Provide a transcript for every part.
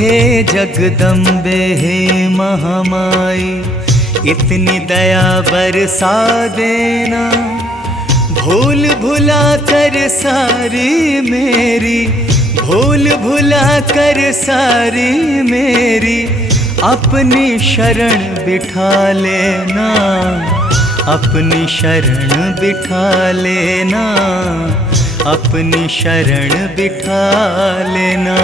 हे जगदम्बे हे महामाई, इतनी दया बरसा देना, भूल भुला कर सारी मेरी, भूल भुला कर सारी मेरी, अपनी शरण बिठा लेना, अपनी शरण बिठा लेना, अपनी शरण बिठा लेना।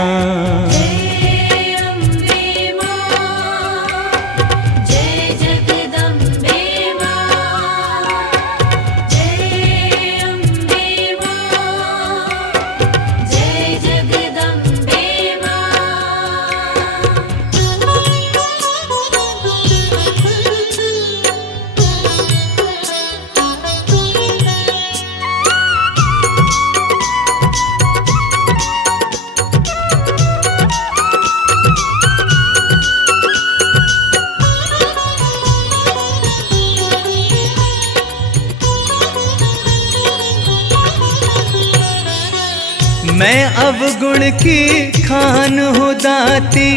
मैं अवगुण की खान हो दाती,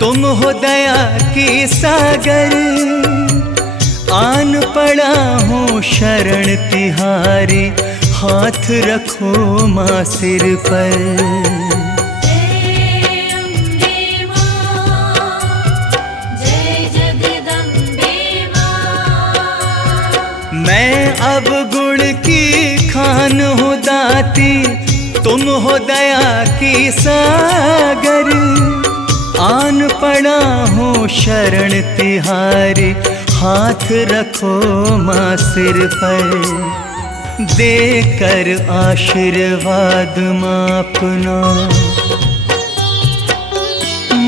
तुम हो दया की सागर, आन पड़ा हूँ शरण तिहारी, हाथ रखो माँ सिर पर। मैं अवगुण की खान हो दाती, तुम हो दया की सागर, आन पड़ा हूँ शरण तिहारी, हाथ रखो माँ सिर पर। देकर आशीर्वाद माँ अपना,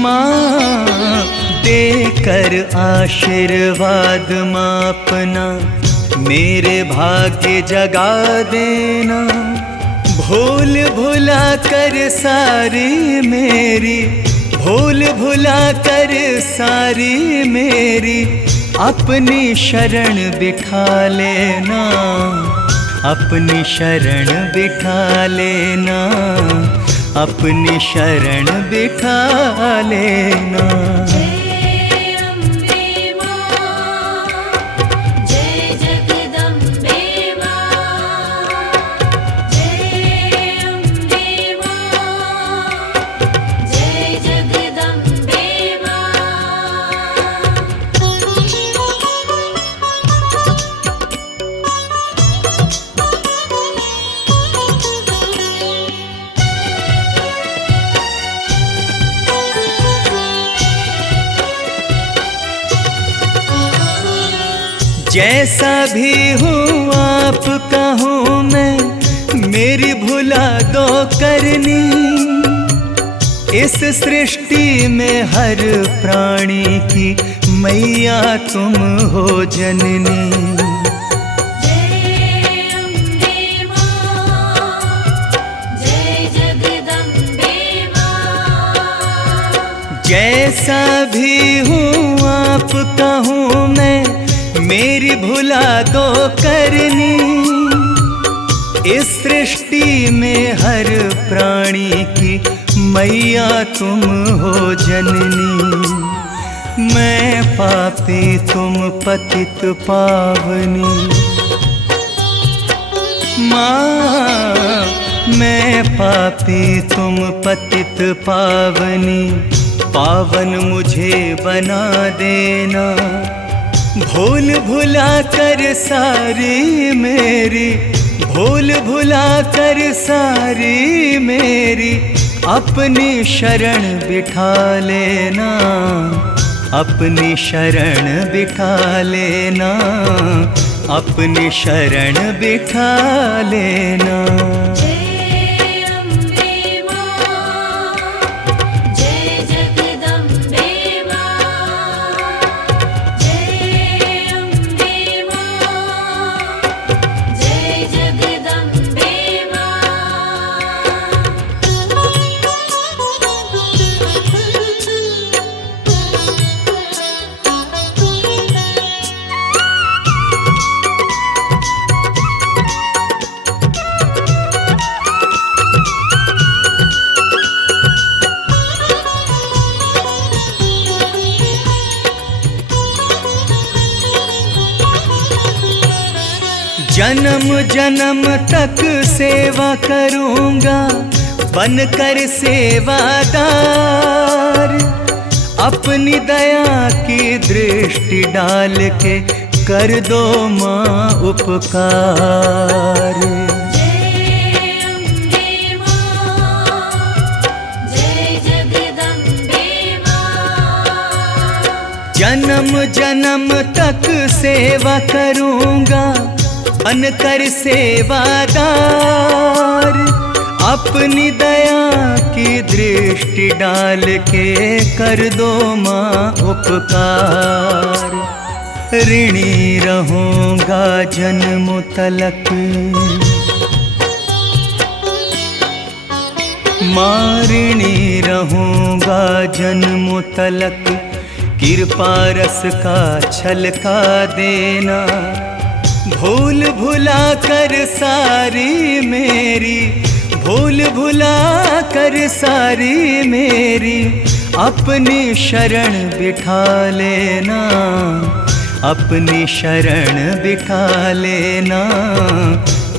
माँ देकर आशीर्वाद माँ अपना, मेरे भाग्य जगा देना, भूल भुला कर सारी मेरी, भूल भुला कर सारी मेरी, अपनी शरण बिठा लेना, अपनी शरण बिठा लेना, अपनी शरण बिठा लेना। जैसा भी हूँ आपका हूँ मैं, मेरी भुला दो करनी, इस सृष्टि में हर प्राणी की मैया तुम हो जननी। जय अम्बे माँ, जय जगदम्बे माँ। जैसा भी हूँ आपका हूँ मैं, मेरी भुला दो करनी, इस सृष्टि में हर प्राणी की मैया तुम हो जननी। मैं पापी तुम पतित पावनी, माँ मैं पापी तुम पतित पावनी, पावन मुझे बना देना, भूल भुला कर सारी मेरी, भूल भुला कर सारी मेरी, अपनी शरण बिठा लेना, अपनी शरण बिठा लेना, अपनी शरण बिठा लेना। जन्म जन्म तक सेवा करूंगा बनकर सेवादार, अपनी दया की दृष्टि डाल के कर दो माँ उपकार। जन्म जन्म तक सेवा करूंगा बनकर सेवादार, अपनी दया की दृष्टि डाल के कर दो माँ उपकार। ऋणी रहूंगा जन्म तलक, माँ ऋणी रहूंगा जन्म तलक, कृपा रस का छलका देना। भूल भुला कर सारी मेरी, भूल भुला कर सारी मेरी, अपनी शरण बिठा लेना, अपनी शरण बिठा लेना,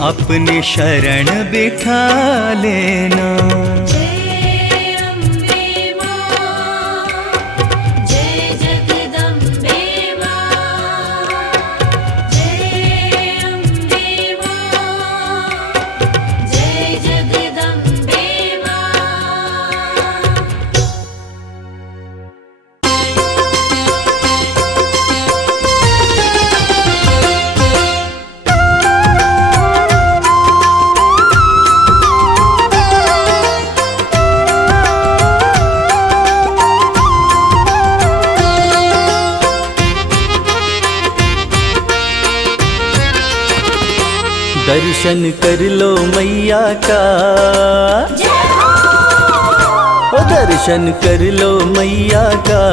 अपनी शरण बिठा लेना। दर्शन कर लो मैया का, ओ दर्शन कर लो मैया का,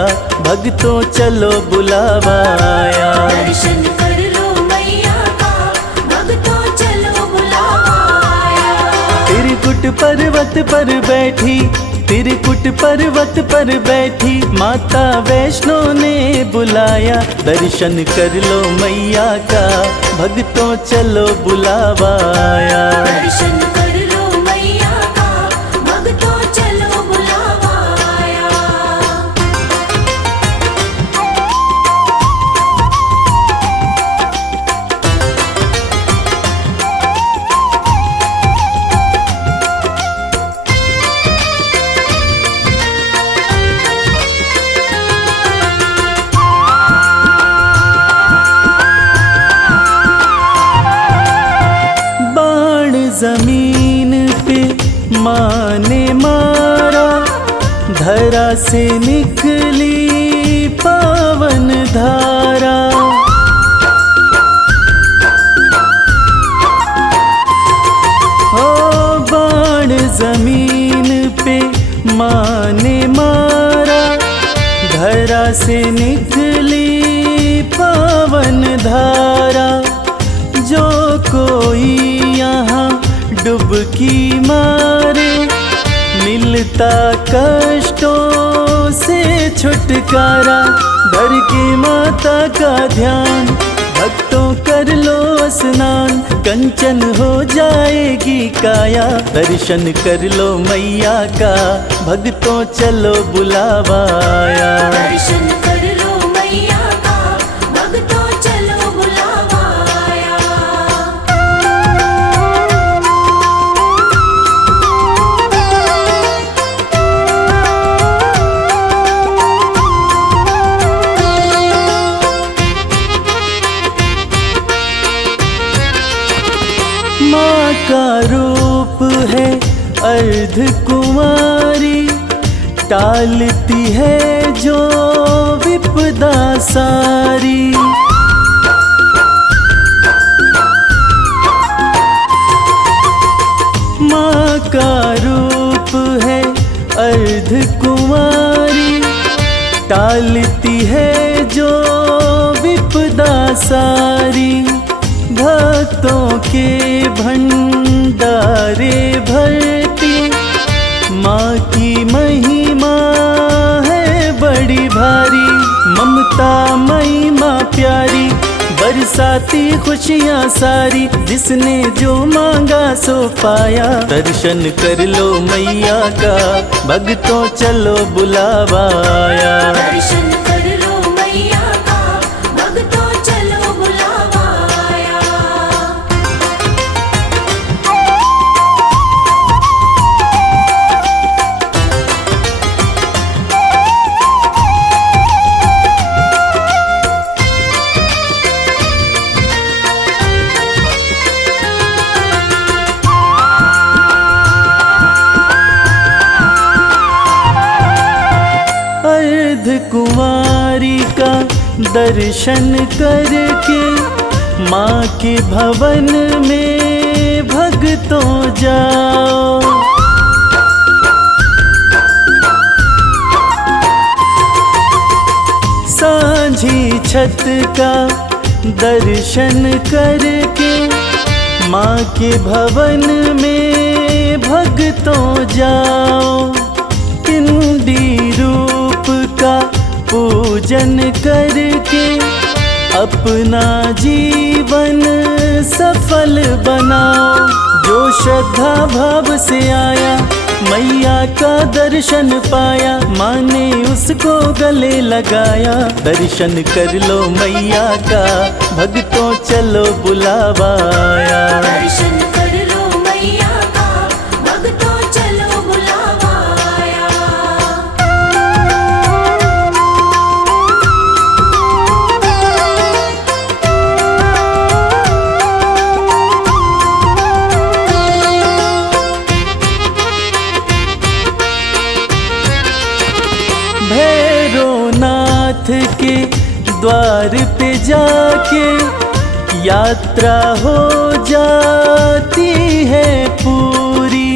भक्तों चलो बुलावा आया। दर्शन कर लो मैया का, भक्तों चलो बुलावा आया। त्रिकुट पर्वत पर बैठी, त्रिकुट पर्वत पर बैठी, माता वैष्णो ने बुलाया। दर्शन कर लो मैया का, भक्तों चलो बुलावा आया। दर्शन कर लो मैया का, भक्तों चलो बुलावा आया। जमीन पे माँ ने मारा, धरा से निकली पावन धारा। ओ बाण जमीन पे माँ ने मारा, धरा से निकली पावन धारा। जो कोई यहाँ डुबकी मारे, मिलता कष्टों से छुटकारा। धर के माता का ध्यान, भक्तों कर लो स्नान, कंचन हो जाएगी काया। दर्शन कर लो मैया का, भक्तों चलो बुलावा आया। दर्शन कर लो मैया का, भक्तों चलो बुलावा आया। माँ का रूप है अर्ध कुमारी, टालती है जो विपदा सारी। माँ का रूप है अर्ध कुमारी, टालती है जो विपदा सारी। भक्तों के भंडारे भरती, माँ की महिमा है बड़ी भारी। ममता मई माँ प्यारी, बरस बरसाती खुशियाँ सारी, जिसने जो मांगा सो पाया। दर्शन कर लो मैया का, भक्तों चलो बुलावा आया। दर्शन कर लो मैया का, भक्तों चलो बुलावा आया। अर्ध कुंवारी का दर्शन करके, माँ के भवन में भक्तों जाओ। सांझी छत का दर्शन करके, माँ के भवन में भक्तों जाओ। पिंडी रूप का पूजन करके, अपना जीवन सफल बनाओ। जो श्रद्धा भाव से आया, मैया का दर्शन पाया। माँ ने उसको गले लगाया। दर्शन कर लो मैया का, भक्तों चलो बुलावा आया। दर्शन कर लो मैया का, भक्तों चलो बुलावा आया। भैरवनाथ के द्वार पे जाके, यात्रा हो जाती है पूरी।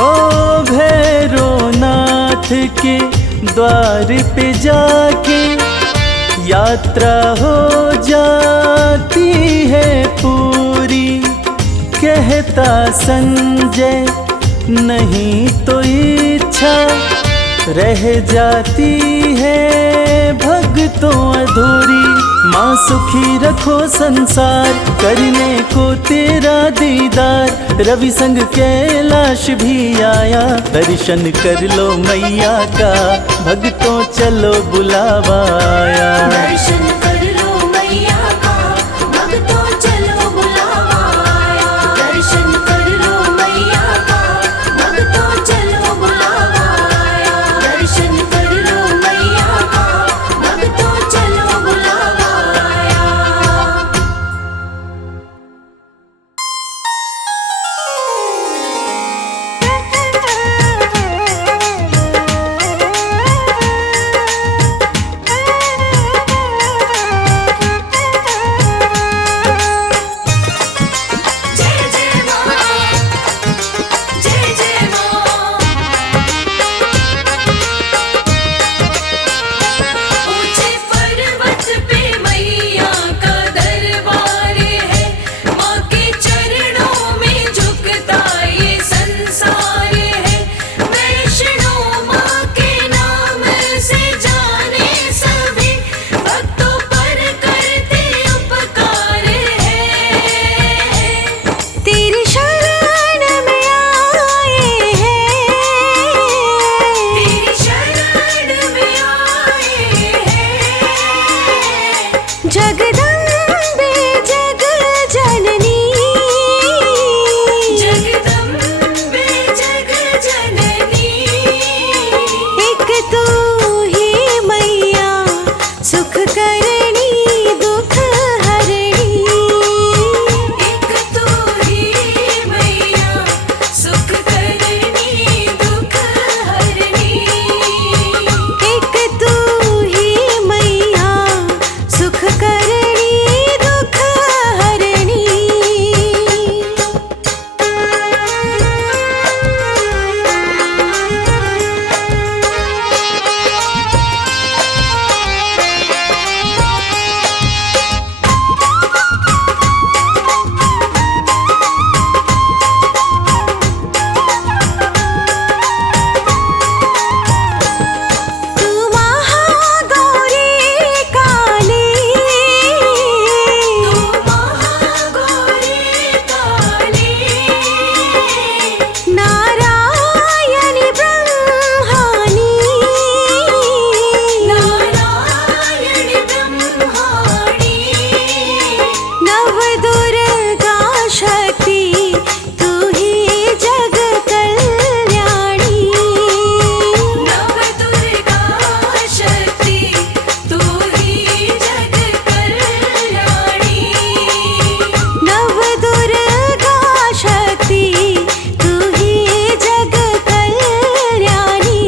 ओ भैरवनाथ के द्वार पे जाके, यात्रा हो जाती है पूरी। कहता संजय नहीं तो इच्छा रह जाती है भक्तों अधूरी। माँ सुखी रखो संसार, करने को तेरा दीदार। रवि संग कैलाश भी आया। दर्शन कर लो मैया का, भक्तों चलो बुलावा आया। दर्शन कर लो मैया का, भक्तों चलो बुलावा आया। दर्शन कर लो मैया का, भक्तों चलो बुलावा आया। दर्शन कर लो मैया का, भक्तों चलो बुलावा आया। दुर्गा शक्ति तू ही जग कल्याणी। नव दुर्गा शक्ति तू ही जग कल्याणी। नव दुर्गा शक्ति तू ही जग कल्याणी।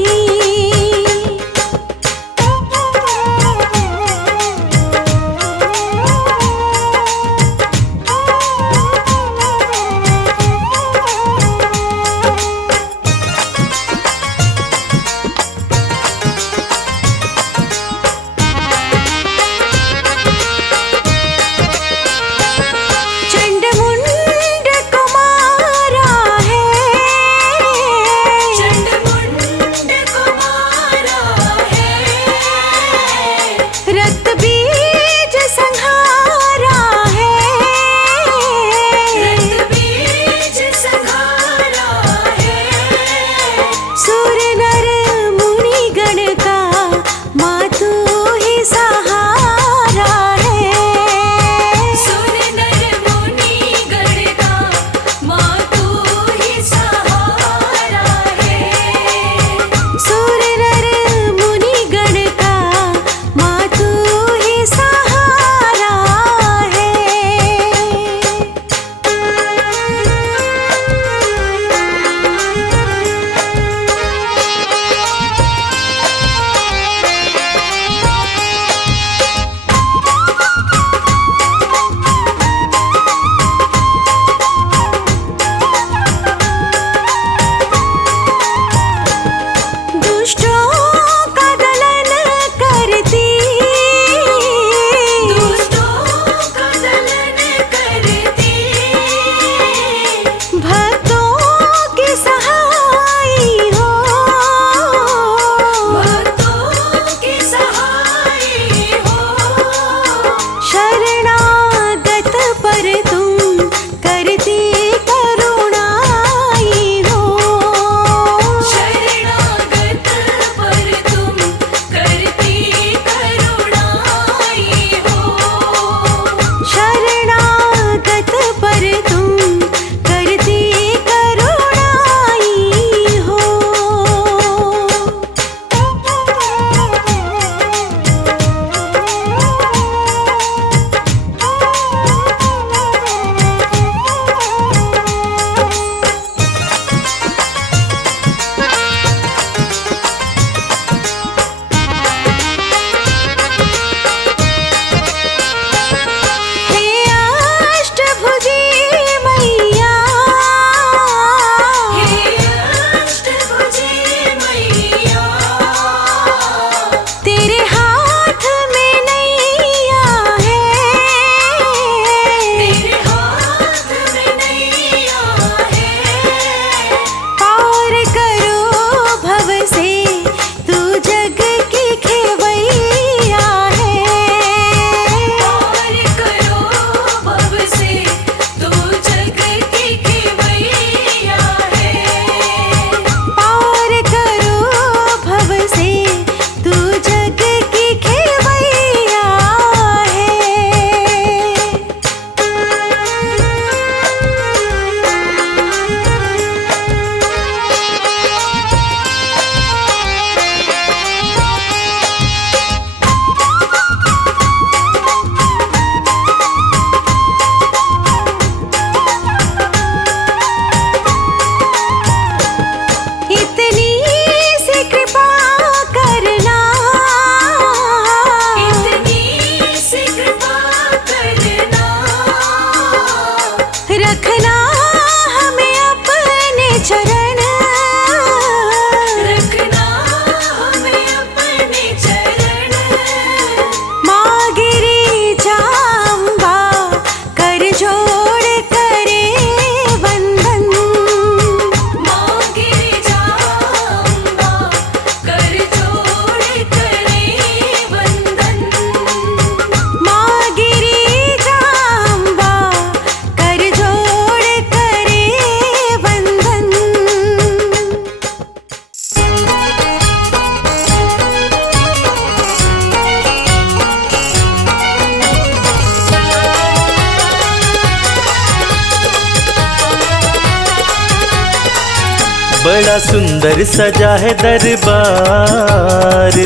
बड़ा सुंदर सजा है दरबार,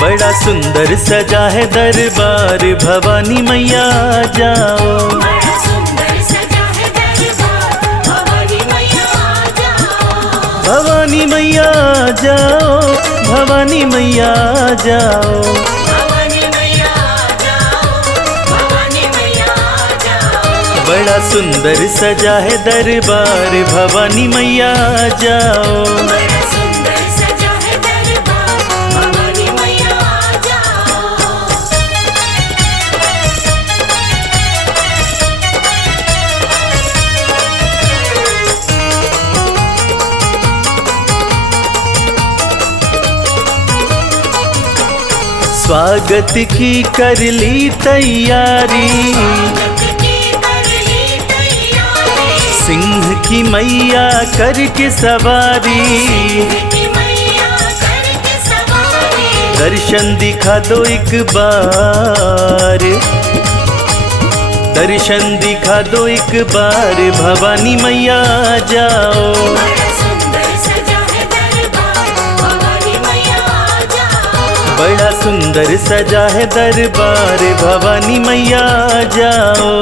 बड़ा सुंदर सजा है दरबार, भवानी मैया जाओ। बड़ा सुंदर सजा है दरबार, भवानी मैया जाओ। भवानी मैया जाओ, भवानी मैया जाओ। भवानी मैया जाओ, भवानी मैया जाओ। बड़ा सुंदर सजा है दरबार, भवानी मैया जाओ। बड़ा सुंदर सजा है दरबार, भवानी मैया जाओ। स्वागत की कर ली तैयारी, सिंह की मैया करके सवारी, दर्शन दिखा दो एक बार, दर्शन दिखा दो एक बार, भवानी मैया जाओ। बड़ा सुंदर सजा है दरबार, भवानी मैया जाओ।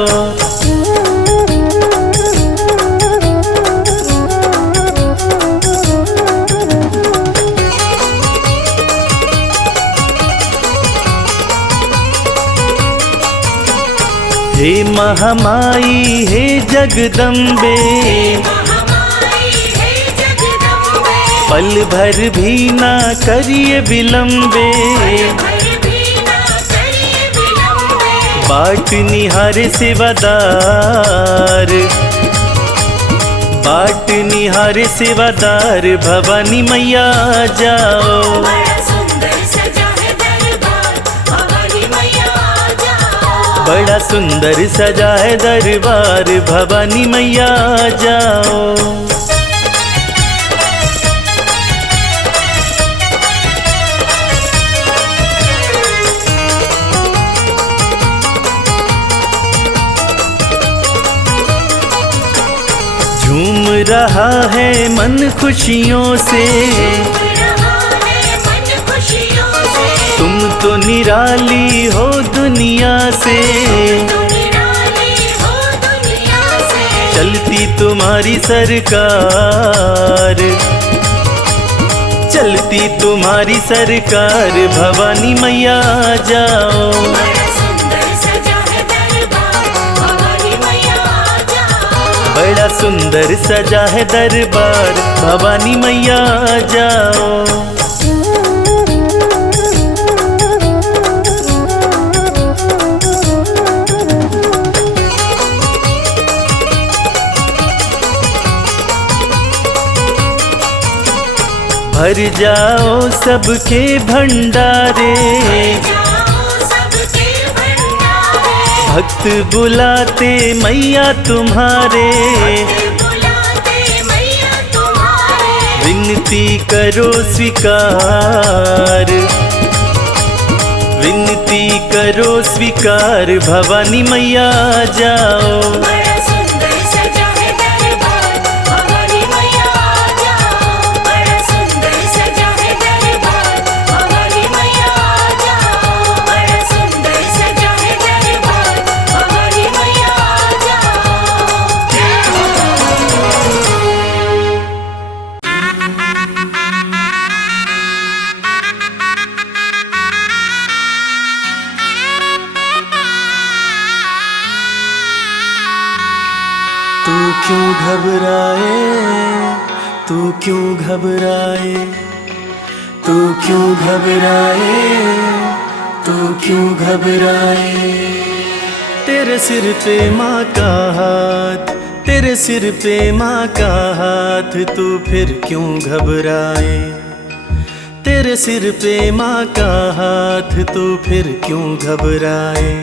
हे महामाई हे जगदम्बे, पल भर भी ना करिए विलम्बे, बाट निहारे सेवादार, बाट निहारे सेवादार, भवानी मैया जाओ। बड़ा सुंदर सजा है दरबार, भवानी मैया जाओ। झूम रहा है मन खुशियों से, तुम तो निराली हो दुनिया से, चलती तुम्हारी सरकार, चलती तुम्हारी सरकार, भवानी मैया जाओ। बड़ा सुंदर सजा है दरबार, भवानी मैया जाओ। भर जाओ सबके भंडारे, भक्त बुलाते मैया तुम्हारे, विनती करो स्वीकार, विनती करो स्वीकार, भवानी मैया जाओ। तू क्यों घबराए, तू क्यों घबराए, तू क्यों घबराए, तू क्यों घबराए। तेरे सिर पे माँ का हाथ, तेरे सिर पे माँ का हाथ, तू फिर क्यों घबराए। तेरे सिर पे माँ का हाथ, तू फिर क्यों घबराए।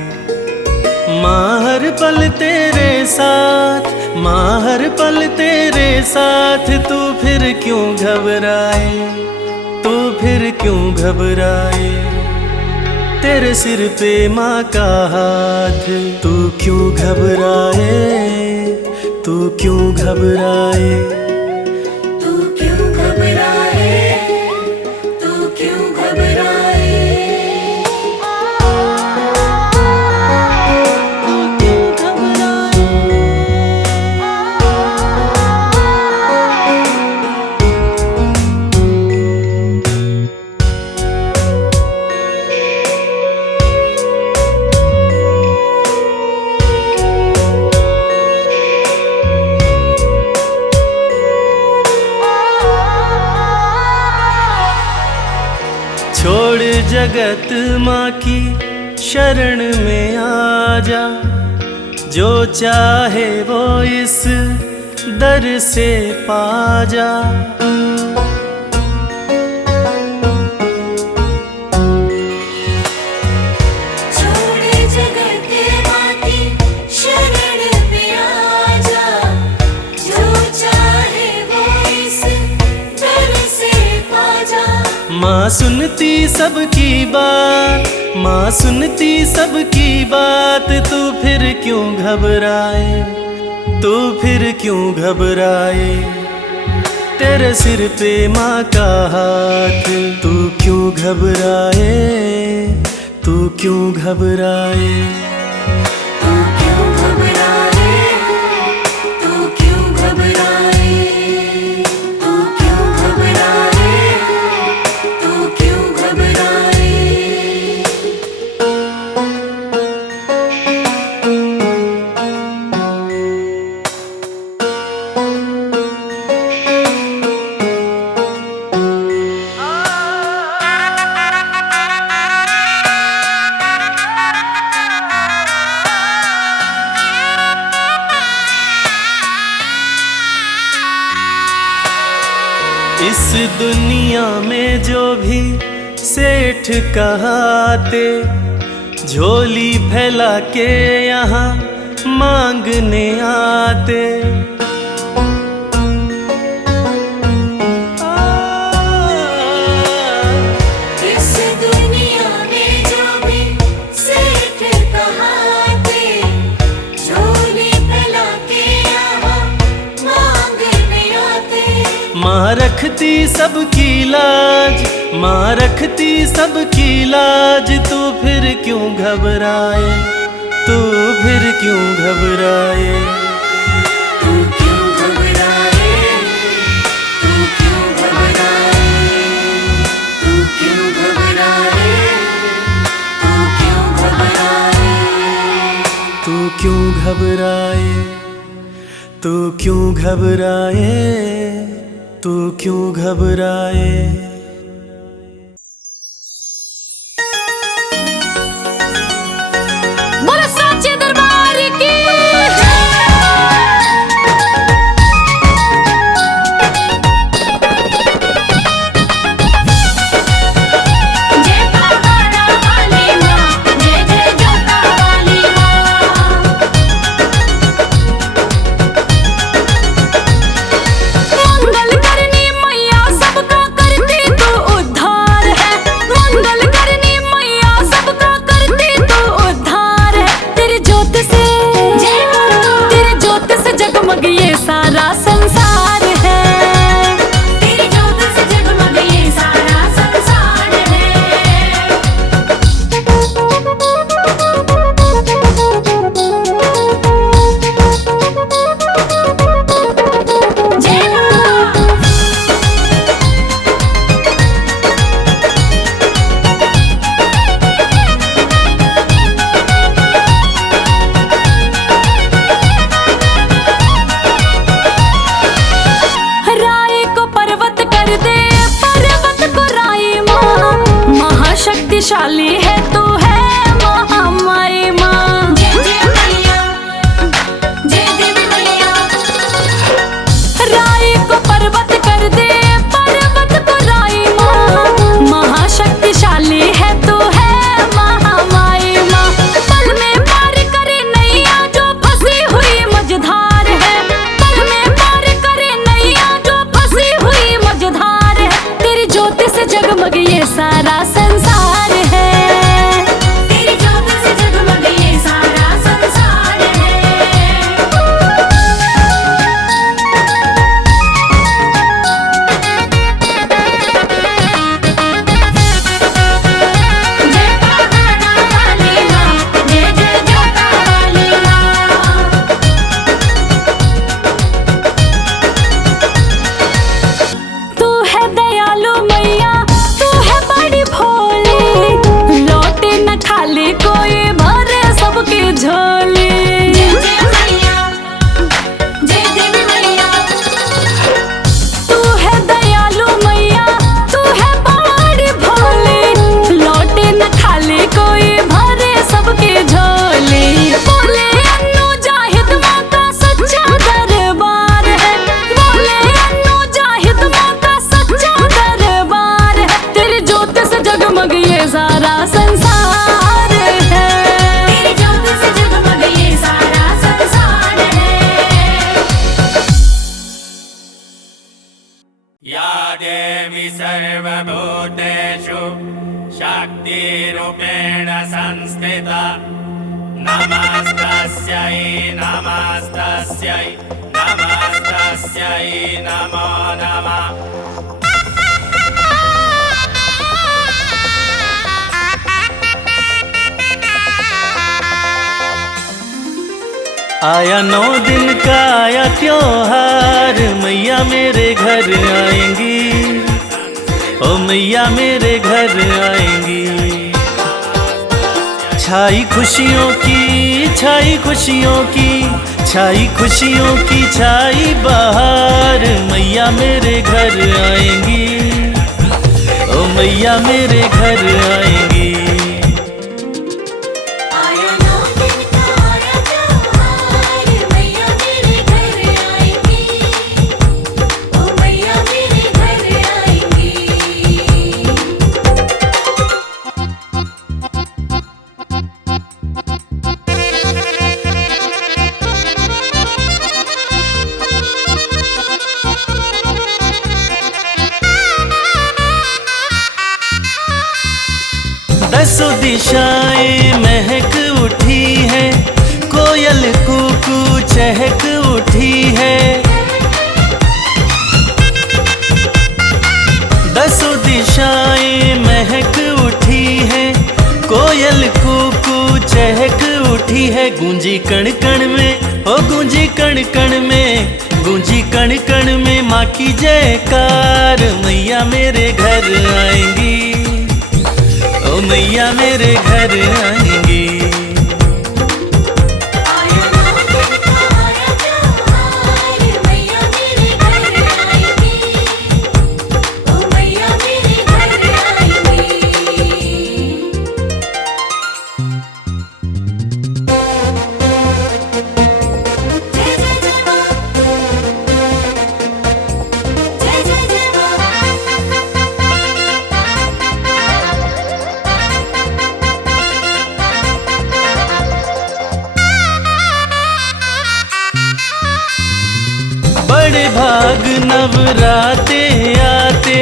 माँ हर पल तेरे साथ, माँ हर पल तेरे साथ, तू फिर क्यों घबराए, तू फिर क्यों घबराए। तेरे सिर पे माँ का हाथ, तू क्यों घबराए, तू क्यों घबराए। जगत माँ की शरण में आ जा, जो चाहे वो इस दर से पा जा। छोड़ जगत माँ की शरण में आ जा, जो चाहे वो इस दर से पा जा। माँ सुनती सबकी बात, माँ सुनती सबकी बात, तू फिर क्यों घबराए, तू फिर क्यों घबराए। तेरे सिर पे माँ का हाथ, तू क्यों घबराए, तू क्यों घबराए। तू क्यों घबराए, तू क्यों घबराए, तू क्यों घबराए, तू क्यों घबराए। इस दुनिया में जो भी सेठ कहाते, झोली फैला के यहाँ मांगने आते। इस दुनिया में जो भी सेठ कहाते, झोली फैला के यहाँ मांगने आते। माँ रखती सबकी लाज, माँ रखती सबकी लाज, तू फिर क्यों घबराए, तू फिर क्यों घबराए। तू क्यों घबराए, तू क्यों घबराए, तू क्यों घबराए, तू क्यों घबराए। तू क्यों घबराए, तू क्यों घबराए, तू क्यों घबराए। बोलो सच्चे दरबार की जय पहाड़ा वाली माँ, जय जय जोता वाली माँ। मंगल करनी मैया सबका करती रूपेण संस्थिता नमस्तस्यै नमस्तस्यै नमस्तस्यै नमो नमः। आया 9 दिन का आया त्योहार, मैया मेरे घर आएंगी, ओ मैया मेरे घर आएंगी। छाई खुशियों की, छाई खुशियों की, छाई खुशियों की छाई बहार, मैया मेरे घर आएंगी, ओ मैया मेरे घर आएंगी। दसों दिशाएं महक उठी है, कोयल कूकू चहक उठी है। दसों दिशाएं महक उठी है, कोयल कूकू चहक उठी है। गूंजी कण कण में, ओ गूंजी कण कण में, गूंजी कण कण में माँ की जयकार, मैया मेरे घर आएंगी, ओ मैया मेरे घर आएंगी। बड़े भाग नवराते आते,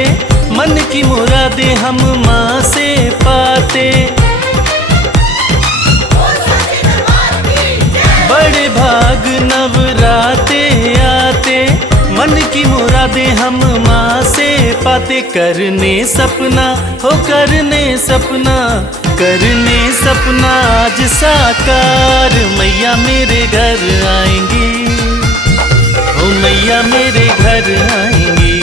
मन की मुरादें हम माँ से पाते। बड़े भाग नवराते आते, मन की मुरादें हम माँ से पाते। करने सपना हो करने सपना, करने सपना आज साकार, मैया मेरे घर आएंगी, ओ मैया मेरे घर आएंगी।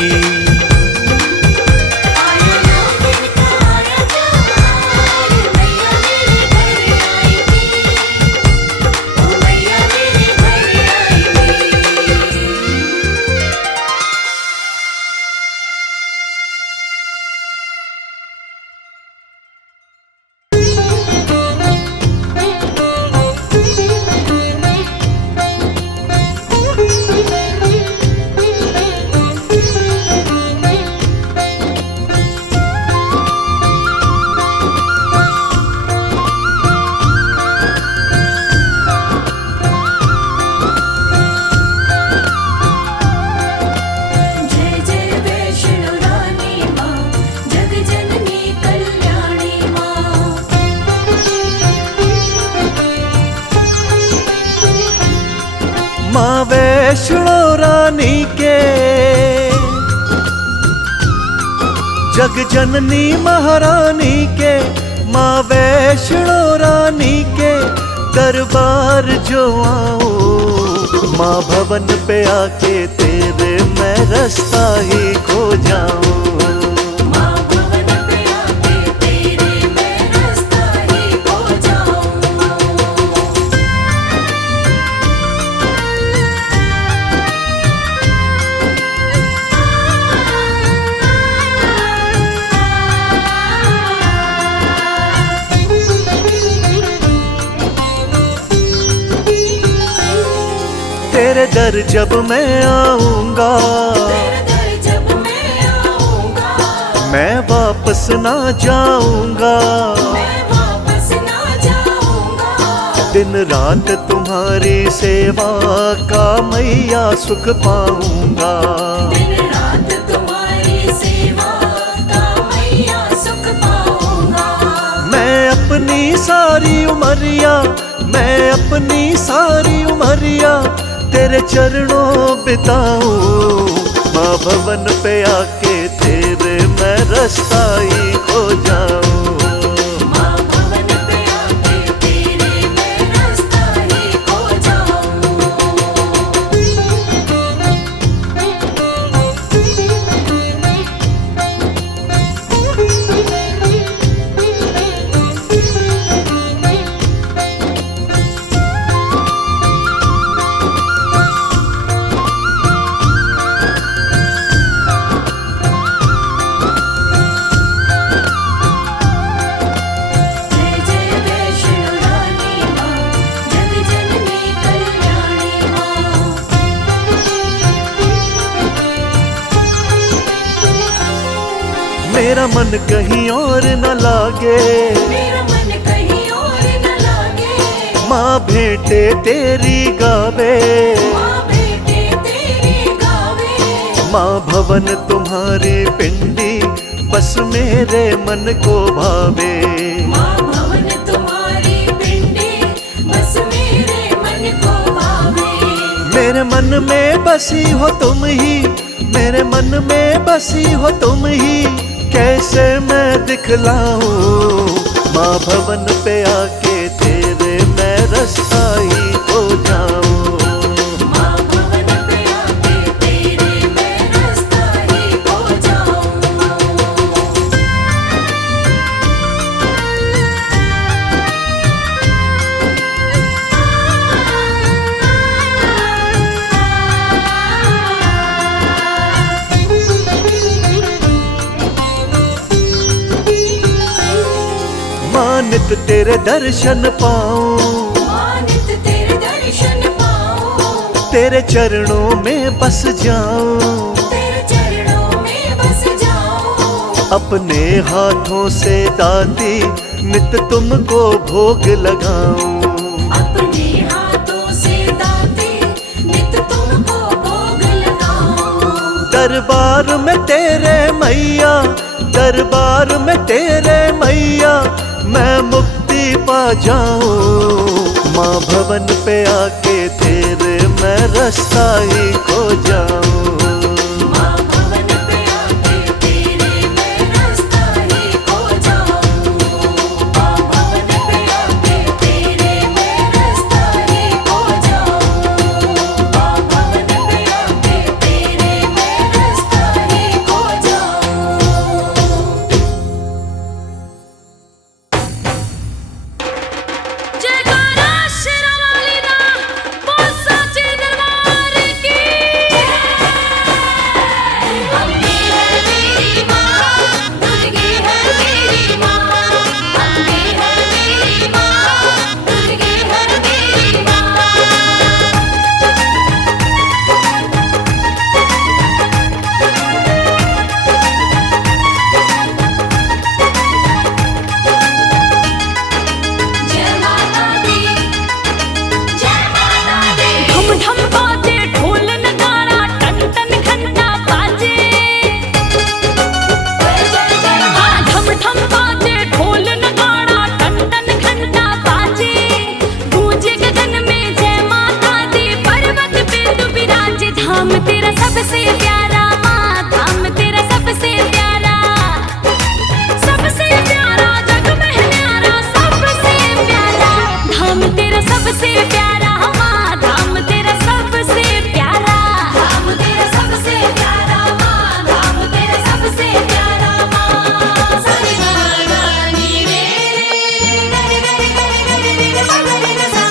माँ वैष्णो रानी के, जग जननी महारानी के, माँ वैष्णो रानी के दरबार जो आओ, माँ भवन पे आके तेरे मैं रास्ता ही खो जाऊं। तेरे दर जब मैं आऊंगा, मैं वापस ना जाऊंगा, दिन रात तुम्हारी सेवा का मैया सुख पाऊंगा। मैं सारी उमरिया तेरे चरणों बिताऊं। माँ भवन पे आके तेरे मैं रास्ता ही खो जाऊं। माँ भवन पे आके तेरे मैं रास्ता ही खो जय जय वैष्णो रानी माँ, जग जननी कल्याणी माँ। मेरा मन कहीं और न लागे, मेरा मन कहीं और न लागे। माँ भेंटे तेरी गावे। माँ बेटे तेरी गावे। माँ भवन तुम्हारी पिंडी बस मेरे मन को भावे। माँ भवन तुम्हारी पिंडी बस मेरे मन को भावे। मेरे मन में बसी हो तुम ही, मेरे मन में बसी हो तुम ही, कैसे मैं दिखलाऊं। माँ भवन पे आके तेरे मैं रास्ता ही खो जाऊं। माँ भवन पे आके तेरे मैं रास्ता ही खो जाऊं। माँ नित तेरे दर्शन पाऊं, माँ नित तेरे दर्शन पाऊं। तेरे चरणों में बस जाऊं। तेरे चरणों में बस जाऊं। अपने हाथों से दाती नित तुमको भोग लगाऊं। अपने हाथों से दाते नित तुमको भोग लगाऊं। दरबार में तेरे मैया, दरबार में तेरे मैया, मैं मुक्ति पा जाऊं। माँ भवन पे आके तेरे मैं रास्ता ही खो जाऊं। माँ भवन पे आके तेरे मैं रास्ता ही खो जाऊं। माँ भवन पे आके तेरे मैं रास्ता ही खो जाऊं। माँ भवन पे आके तेरे मैं रास्ता ही खो जाऊं। जयकारा शेरावाली दा, बोल साचे दरबार की। अम्बे है मेरी माँ, दुर्गे है मेरी माँ। अम्बे है मेरी माँ, दुर्गे है मेरी माँ। जय माता दी, जय माता दी। ढम ढम बाजे ढोल नगारा, टन टन घंटा बाजे। जय जय जय। हाँ ढम ढम बाजे ढोल नगारा, टन टन घंटा बाजे। गूंजे गगन में जय माता दी, पर्वत पे तू विराजे। धाम तेरा सबसे प्यारा माँ, धाम तेरा सबसे प्यारा। सबसे प्यारा जग में न्यारा, सबसे प्यारा। धाम तेरा सबसे प्यारा माँ, धाम तेरा सबसे प्यारा। धाम तेरा सबसे प्यारा माँ, धाम तेरा सबसे प्यारा माँ। सारे गाना नी रे, रे रे रे रे रे रे रे रे रे सा।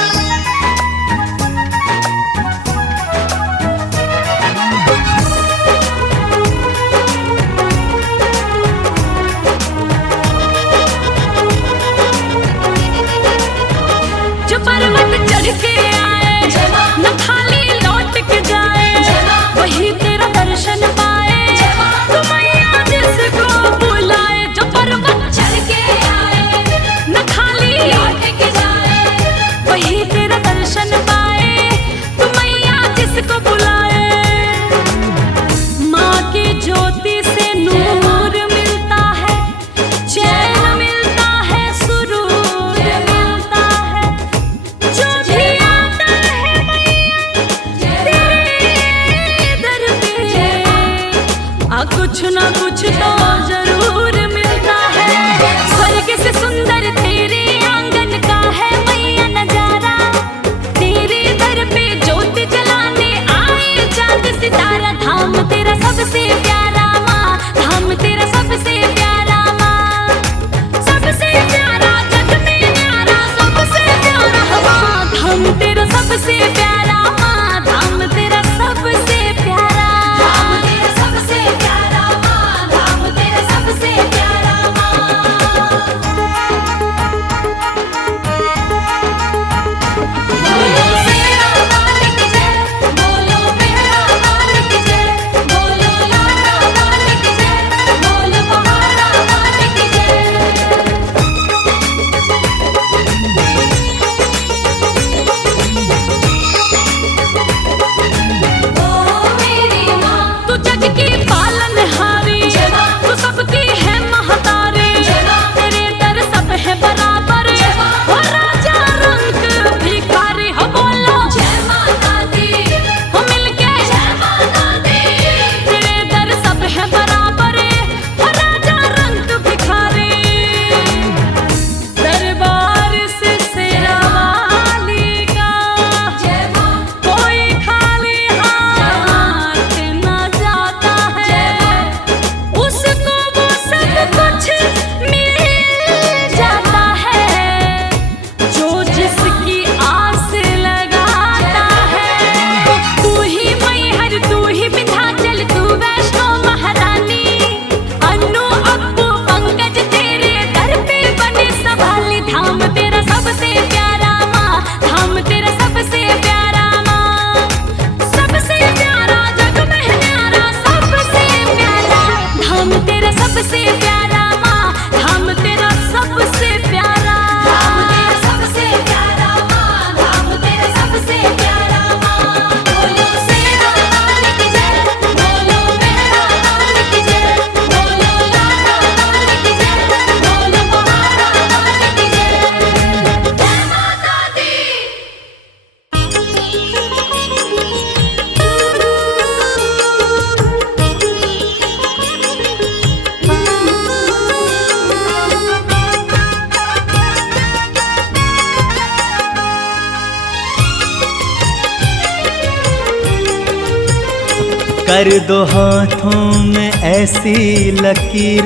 कर दो हाथों में ऐसी लकीर,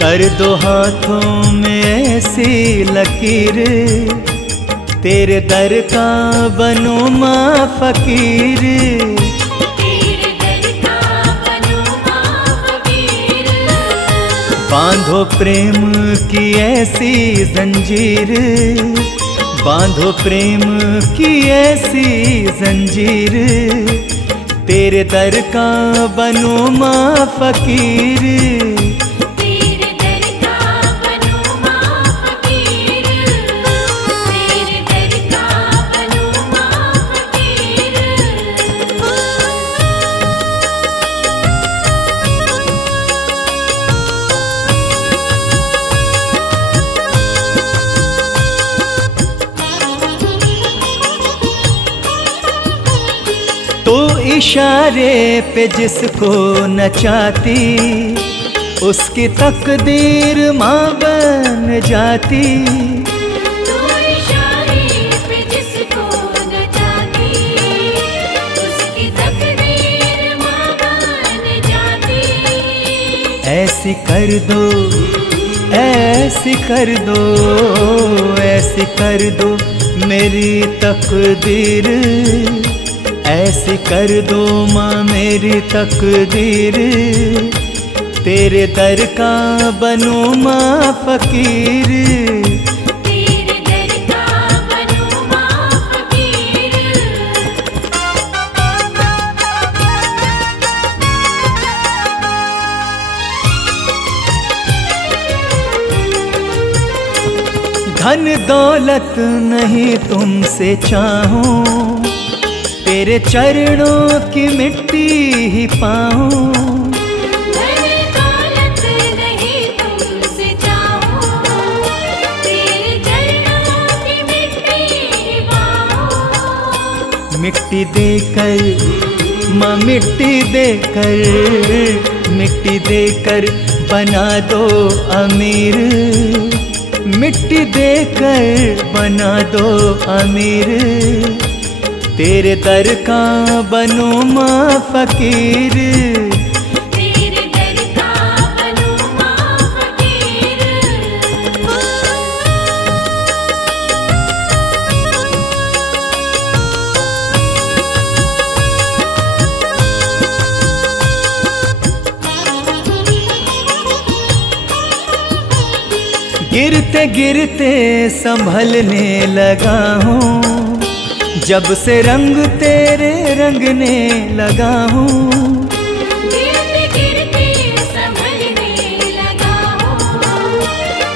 कर दो हाथों में ऐसी लकीर, तेरे दर का बनूं माँ फकीर। तेरे दर का बनूं माँ फकीर। बांधो प्रेम की ऐसी जंजीर, बांधो प्रेम की ऐसी जंजीर, तेरे दर का बनूं माँ फकीर। तेरे दर का बनूं माँ फकीर। तेरे दर का बनूं माँ फकीर। तो इशारे पे जिसको नचाती, उसकी तकदीर माँ बन जाती। तू इशारे पे जिसको नचाती, उसकी तकदीर माँ बन जाती। ऐसी कर दो, ऐसी कर दो, ऐसी कर दो मेरी तकदीर, ऐसी कर दो माँ मेरी तकदीर, तेरे दर का बनूं माँ फकीर। तेरे दर का बनूं माँ फकीर। धन दौलत नहीं तुमसे चाहूं, तेरे चरणों की मिट्टी ही पाऊं। धन दौलत नहीं तुमसे चाहूं, तेरे चरणों की मिट्टी पाऊं। मिट्टी देकर माँ मिट्टी देकर, मिट्टी देकर बना दो अमीर, मिट्टी देकर बना दो अमीर, तेरे दर का बनूं माँ फकीर। तेरे दर का बनूं माँ फकीर। गिरते गिरते संभलने लगा हूँ, जब से रंग तेरे रंगने लगा हूँ। गिरते गिरते संभलने लगा हूँ,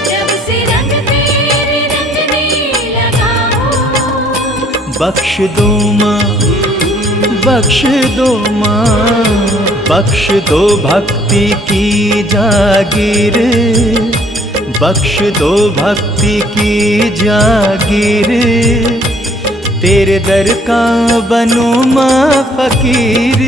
जब से रंग तेरे रंगने लगा हूँ। बख्श दो माँ, बख्श दो माँ, बख्श दो भक्ति की जागीर, बख्श दो भक्ति की जागीर, तेरे दर का बनूं माँ फकीर।